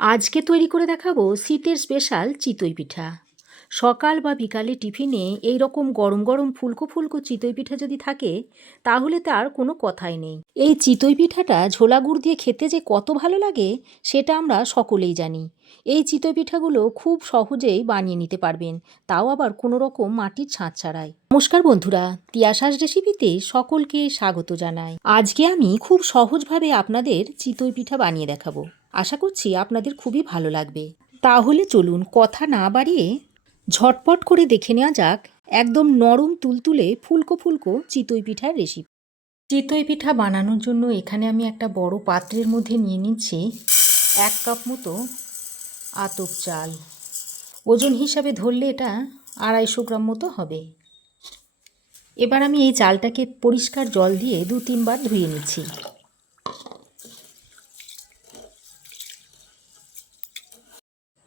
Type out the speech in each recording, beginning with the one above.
আজকে তৈরি করে দেখাবো শীতের স্পেশাল চিতই পিঠা। সকাল বা বিকালে টিফিনে এই রকম গরম গরম ফুলকো ফুলকো চিতই পিঠা যদি থাকে তাহলে তার কোনো কথাই নেই। এই চিতই পিঠাটা ঝোলা গুড় দিয়ে খেতে যে কত ভালো লাগে সেটা আমরা সকলেই জানি। এই চিতই পিঠাগুলো খুব সহজেই বানিয়ে নিতে পারবেন, তাও আবার কোনো রকম মাটির ছাঁচ ছাড়াই। নমস্কার বন্ধুরা, তিয়াশাস রেসিপিতে সকলকে স্বাগত জানাই। আজকে আমি খুব সহজভাবে আপনাদের চিতই পিঠা বানিয়ে দেখাবো। আশা করছি আপনাদের খুবই ভালো লাগবে। তাহলে চলুন কথা না বাড়িয়ে ঝটপট করে দেখে নেওয়া যাক একদম নরম তুলতুলে ফুলকো ফুলকো চিতই পিঠার রেসিপি। চিতই পিঠা বানানোর জন্য এখানে আমি একটা বড় পাত্রের মধ্যে নিয়ে নিচ্ছি 1 কাপ মতো আতপ চাল। ওজন হিসাবে ধরলে এটা 250 গ্রাম মতো হবে। এবার আমি এই চালটাকে পরিষ্কার জল দিয়ে 2-3 বার ধুয়ে নিচ্ছি।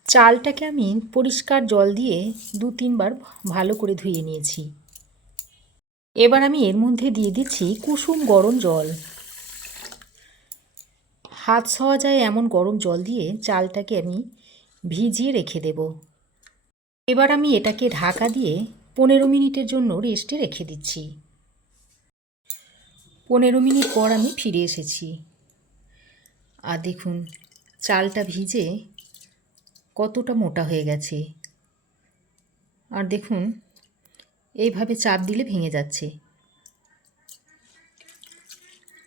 চালটাকে আমি পরিষ্কার জল দিয়ে 2-3 বার ভালো করে ধুয়ে নিয়েছি। এবার আমি এর মধ্যে দিয়ে দিচ্ছি কুসুম গরম জল। হাত ছোঁয়া যায় এমন গরম জল দিয়ে চালটাকে আমি ভিজিয়ে রেখে দেব। এবার আমি এটাকে ঢাকা দিয়ে 15 মিনিটের জন্য রেস্টে রেখে দিচ্ছি। 15 মিনিট পর আমি ফিরে এসেছি। আর দেখুন চালটা ভিজে কতটা মোটা হয়ে গেছে। আর দেখুন এইভাবে চাপ দিলে ভেঙে যাচ্ছে।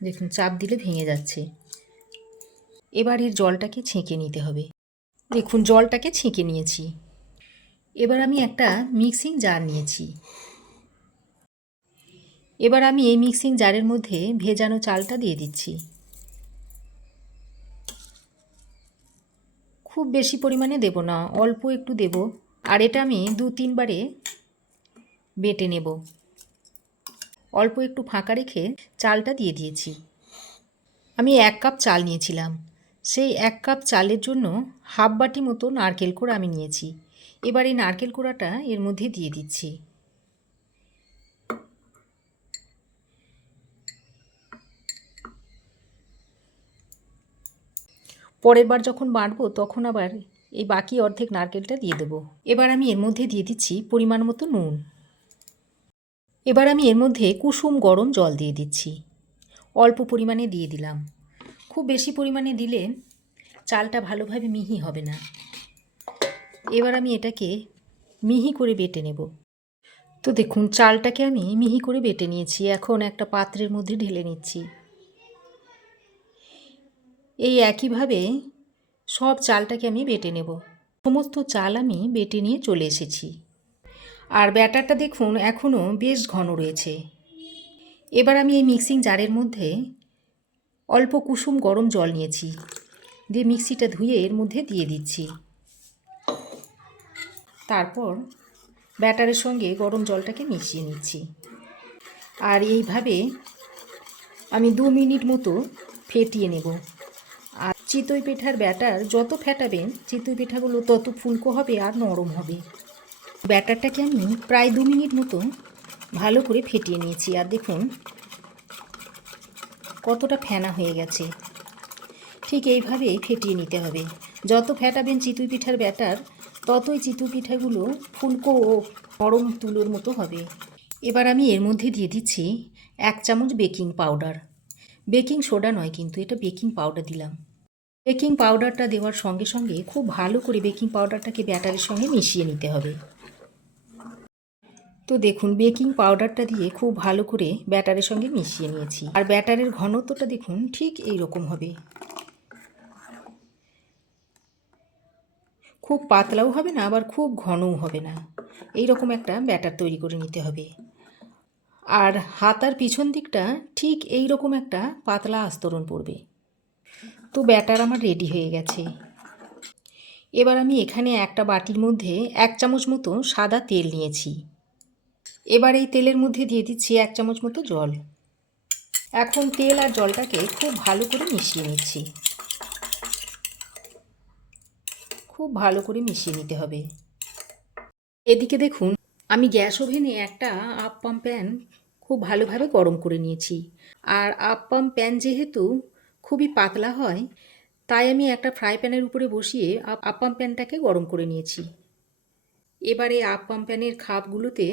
দেখুন চাপ দিলে ভেঙে যাচ্ছে। এবার এর জলটাকে ছেঁকে নিতে হবে। দেখুন জলটাকে ছেঁকে নিয়েছি। এবার আমি একটা মিক্সিং জার নিয়েছি। এবার আমি এই মিক্সিং জারের মধ্যে ভেজানো চালটা দিয়ে দিচ্ছি। খুব বেশি পরিমাণে দেব না, অল্প একটু দেব। আর এটা আমি 2-3 বারে বেটে নেব। অল্প একটু ফাঁকা রেখে চালটা দিয়ে দিয়েছি। আমি 1 কাপ চাল নিয়েছিলাম, সেই 1 কাপ চালের জন্য হাফ বাটি মতো নারকেল কোড়া আমি নিয়েছি। এবার এই নারকেল কোড়াটা এর মধ্যে দিয়ে দিচ্ছি। পরের বার যখন বাটবো তখন আবার এই বাকি অর্ধেক নারকেলটা দিয়ে দেবো। এবার আমি এর মধ্যে দিয়ে দিচ্ছি পরিমাণ মতো নুন। এবার আমি এর মধ্যে কুসুম গরম জল দিয়ে দিচ্ছি। অল্প পরিমাণে দিয়ে দিলাম, খুব বেশি পরিমাণে দিলে চালটা ভালোভাবে মিহি হবে না। এবার আমি এটাকে মিহি করে বেটে নেব। তো দেখুন চালটাকে আমি মিহি করে বেটে নিয়েছি। এখন একটা পাত্রের মধ্যে ঢেলে নিচ্ছি। এই একইভাবে সব চালটাকে আমি বেটে নেব। সমস্ত চাল আমি বেটে নিয়ে চলে এসেছি। আর ব্যাটারটা দেখুন এখনও বেশ ঘন রয়েছে। এবার আমি এই মিক্সিং জারের মধ্যে অল্প কুসুম গরম জল নিয়েছি, দিয়ে মিক্সিটা ধুয়ে এর মধ্যে দিয়ে দিচ্ছি। তারপর ব্যাটারের সঙ্গে গরম জলটাকে মিশিয়ে নিচ্ছি। আর এইভাবে আমি 2 মিনিট মতো ফেটিয়ে নেব। আর চিতই পিঠার ব্যাটার যত ফেটাবেন চিতই পিঠাগুলো তত ফুলকো হবে আর নরম হবে। ব্যাটারটাকে আমি প্রায় 2 মিনিট মতো ভালো করে ফেটিয়ে নিয়েছি। আর দেখুন কতটা ফেনা হয়ে গেছে। ঠিক এইভাবেই ফেটিয়ে নিতে হবে। যত ফেটাবেন চিতই পিঠার ব্যাটার ততই চিতই পিঠাগুলো ফুলকো ও নরম তুলোর মতো হবে। এবার আমি এর মধ্যে দিয়ে দিচ্ছি 1 চামচ বেকিং পাউডার। বেকিং সোডা নয় কিন্তু, এটা বেকিং পাউডার দিলাম। বেকিং পাউডারটা দেওয়ার সঙ্গে সঙ্গে খুব ভালো করে বেকিং পাউডারটাকে ব্যাটারের সঙ্গে মিশিয়ে নিতে হবে। তো দেখুন বেকিং পাউডারটা দিয়ে খুব ভালো করে ব্যাটারের সঙ্গে মিশিয়ে নিয়েছি। আর ব্যাটারের ঘনত্বটা দেখুন ঠিক এই রকম হবে। খুব পাতলাও হবে না আবার খুব ঘনও হবে না, এই রকম একটা ব্যাটার তৈরি করে নিতে হবে। আর হাতার পিছন দিকটা ঠিক এই রকম একটা পাতলা আস্তরণ পড়বে। তো ব্যাটার আমার রেডি হয়ে গেছে। এবার আমি এখানে একটা বাটির মধ্যে 1 চামচ মতো সাদা তেল নিয়েছি। এবার এই তেলের মধ্যে দিয়ে দিচ্ছি 1 চামচ মতো জল। এখন তেল আর জলটাকে খুব ভালো করে মিশিয়ে নিচ্ছি। খুব ভালো করে মিশিয়ে নিতে হবে। এদিকে দেখুন আমি গ্যাস ওভেনে একটা আপ্পাম প্যান খুব ভালোভাবে গরম করে নিয়েছি। আর আপ্পাম প্যান যেহেতু খুবই পাতলা হয় তাই আমি একটা ফ্রাই প্যানের উপরে বসিয়ে আপ্পাম প্যানটাকে গরম করে নিয়েছি। এবারে আপ্পাম প্যানের খাপগুলোতে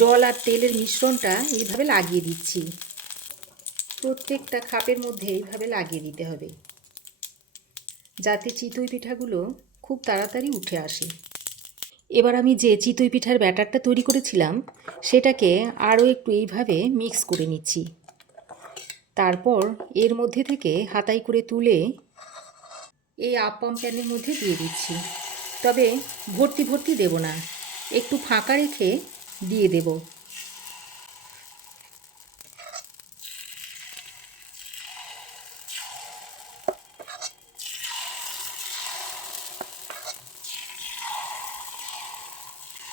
জল আর তেলের মিশ্রণটা এইভাবে লাগিয়ে দিচ্ছি। প্রত্যেকটা খাপের মধ্যে এইভাবে লাগিয়ে দিতে হবে, যাতে চিতই পিঠাগুলো খুব তাড়াতাড়ি উঠে আসে। এবার আমি যে চিতই পিঠার ব্যাটারটা তৈরি করেছিলাম সেটাকে আরও একটু এইভাবে মিক্স করে নিচ্ছি। তারপর এর মধ্যে থেকে হাতাই করে তুলে এই আপ্পাম প্যানের মধ্যে দিয়ে দিচ্ছি। তবে ভর্তি ভর্তি দেব না, একটু ফাঁকা রেখে দিয়ে দেব।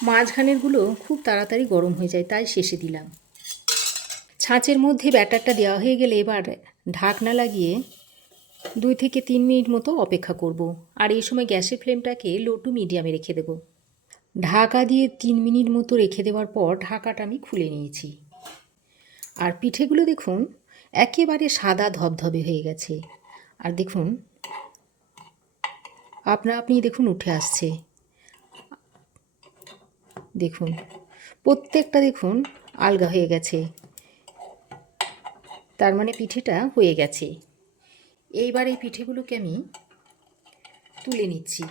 মাঝখানেরগুলো খুব তাড়াতাড়ি গরম হয়ে যায়, তাই শেষে দিলাম। ছাঁচের মধ্যে ব্যাটারটা দেওয়া হয়ে গেলে এবার ঢাকনা লাগিয়ে 2 থেকে 3 মিনিট মতো অপেক্ষা করব। আর এই সময় গ্যাসের ফ্লেমটাকে লো টু মিডিয়ামে রেখে দেব। ঢাকা দিয়ে 3 মিনিট মতো রেখে দেওয়ার পর ঢাকাটা আমি খুলে নিয়েছি। আর পিঠেগুলো দেখুন একেবারে সাদা ধবধবে হয়ে গেছে। আর দেখুন আপনি দেখুন উঠে আসছে। দেখুন প্রত্যেকটা দেখুন আলগা হয়ে গেছে, তার মানে পিঠেটা হয়ে গেছে। এইবার এই পিঠেগুলোকে আমি তুলে নিচ্ছি।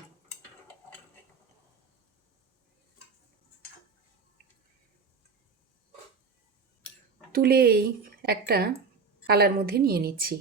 তুলে এই একটা থালার মধ্যে নিয়ে নিচ্ছি।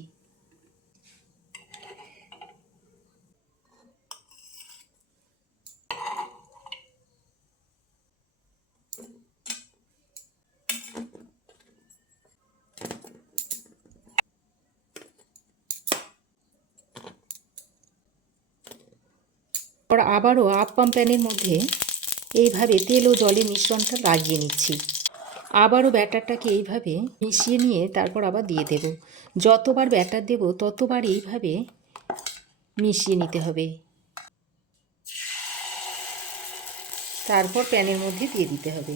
আবারও আপ্পাম প্যানের মধ্যে এইভাবে তেল ও জলের মিশ্রণটা লাগিয়ে নিচ্ছি। আবারও ব্যাটারটাকে এইভাবে মিশিয়ে নিয়ে তারপর আবার দিয়ে দেব। যতবার ব্যাটার দেব ততবার এইভাবে মিশিয়ে নিতে হবে। তারপর প্যানের মধ্যে দিয়ে দিতে হবে।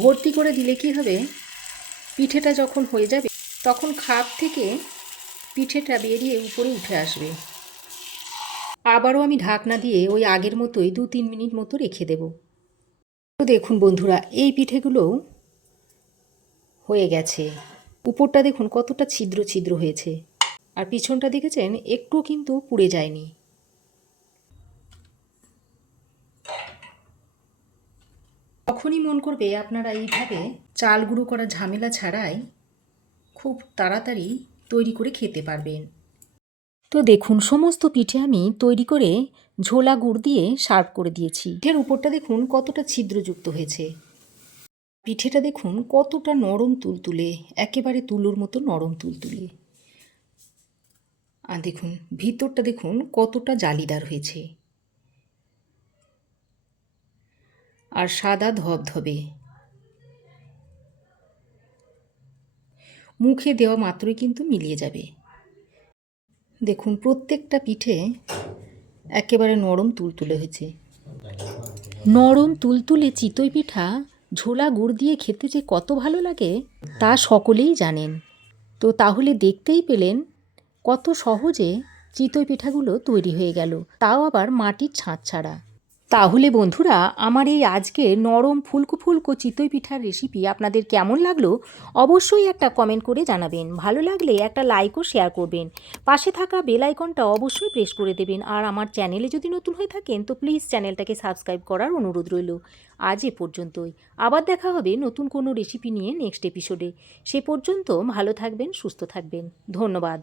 ভর্তি করে দিলে কি হবে, পিঠেটা যখন হয়ে যাবে তখন খাপ থেকে পিঠেটা বেরিয়ে উপরে উঠে আসবে। আবারও আমি ঢাকনা দিয়ে ওই আগের মতোই 2-3 মিনিট মতো রেখে দেব। তো দেখুন বন্ধুরা, এই পিঠেগুলোও হয়ে গেছে। উপরটা দেখুন কতটা ছিদ্র ছিদ্র হয়েছে, আর পিছনটা দেখেছেন একটুও কিন্তু পুড়ে যায়নি। তখনই মন করবে আপনারা এইভাবে চাল গুঁড়ো করা ঝামেলা ছাড়াই খুব তাড়াতাড়ি তৈরি করে খেতে পারবেন। তো দেখুন সমস্ত পিঠে আমি তৈরি করে ঝোলা গুড় দিয়ে সার্ভ করে দিয়েছি। পিঠের উপরটা দেখুন কতটা ছিদ্রযুক্ত হয়েছে। পিঠেটা দেখুন কতটা নরম তুলতুলে, একেবারে তুলোর মতো নরম তুলতুলে। আর দেখুন ভিতরটা দেখুন কতটা জালিদার হয়েছে আর সাদা ধবধবে। মুখে দেওয়া মাত্রই কিন্তু মিলিয়ে যাবে। দেখুন প্রত্যেকটা পিঠে একেবারে নরম তুলতুলে হয়েছে। নরম তুলতুলে চিতই পিঠা ঝোলা গুড় দিয়ে খেতে যে কত ভালো লাগে তা সকলেই জানেন। তো তাহলে দেখতেই পেলেন কত সহজে চিতই পিঠাগুলো তৈরি হয়ে গেল, তাও আবার মাটির ছাঁচ ছাড়া। তাহলে বন্ধুরা, আমার এই আজকের নরম ফুলকো ফুলকো চিতই পিঠার রেসিপি আপনাদের কেমন লাগলো অবশ্যই একটা কমেন্ট করে জানাবেন। ভালো লাগলে একটা লাইক ও শেয়ার করবেন। পাশে থাকা বেল আইকনটা অবশ্যই প্রেস করে দেবেন। আর আমার চ্যানেলে যদি নতুন হয়ে থাকেন তো প্লিজ চ্যানেলটাকে সাবস্ক্রাইব করার অনুরোধ রইল। আজ এ পর্যন্তই। আবার দেখা হবে নতুন কোনো রেসিপি নিয়ে নেক্সট এপিসোডে। সে পর্যন্ত ভালো থাকবেন, সুস্থ থাকবেন। ধন্যবাদ।